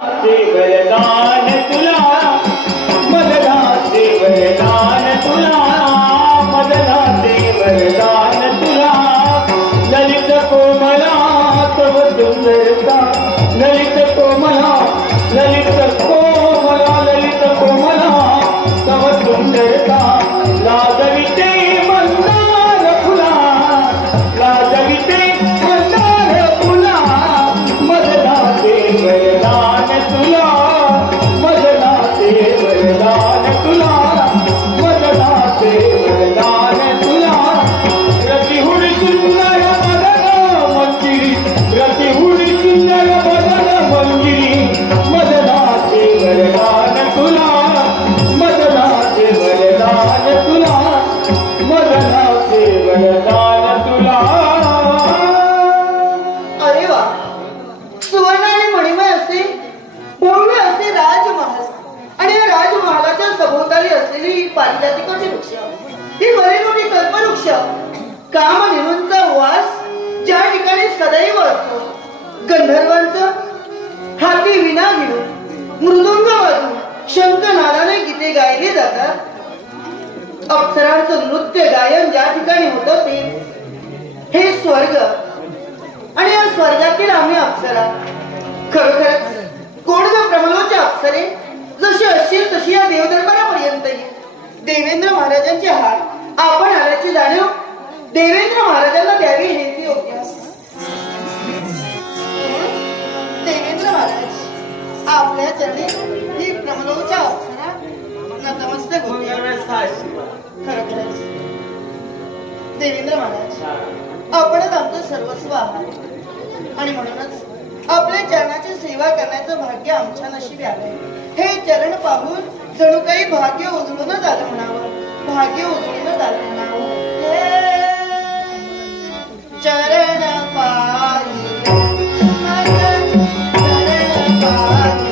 ते वरदान तुला मदनाचे वरदान तुला मदनाचे वरदान तुला ललित कोमला तव सुंदरता ललित कोमला ललित कोमला ललित कोमला तव सुंदरता लाजविते मंदार फुला लाजविते मंदार फुला मदनाचे वरदान तुला मदनाचे वरदान तुला मदनाचे वरदान तुला रतिहुडी सुंदर मदन मंजिरी रतिहुडी सुंदर मदन मंजिरी मदनाचे वरदान तुला मदनाचे वरदान तुला मदनाचे वरदान तुला. अरे वा, सुवर्ण आणि मणिमय असे भव्य असे राजमहाल आणि या राजमहालाच्या सभोवताली असलेली ही पारिजातिकाची वृक्ष ही बरीच मोठी कल्पवृक्ष काम निरूंचा वास ज्या ठिकाणी सदैव असतो गंधर्वांचं हाती विना घेऊन मृदुंग वाजून शंखनादाने गीते गायली जातात अप्सरांचं नृत्य गायन ज्या ठिकाणी होतं ते हे स्वर्ग आणि या स्वर्गातील आम्ही अप्सरा खरोखरच कोण ग प्रमलोच्या अप्सरे जशी असशील तशी या देवदरबारापर्यंत देवेंद्र महाराजांची हार आपण आल्याची जाणीव देवेंद्र महाराजांना द्यावी हेच योग्य. देवेंद्र महाराज आपल्या चरणी ही प्रमलोच्या अप्सरा नतमस्तक होती. खरोखरच देवेंद्र महाराज आपणच आमचं सर्वस्व आहात आणि म्हणूनच आपल्या चरणाची सेवा करण्याचं भाग्य आमच्या नशिबी आलंय. हे चरण पाहून जणू काही भाग्य उजळूनच आलं म्हणावं भाग्य उजळूनच आलं म्हणावं. चरण पाही चरण पाही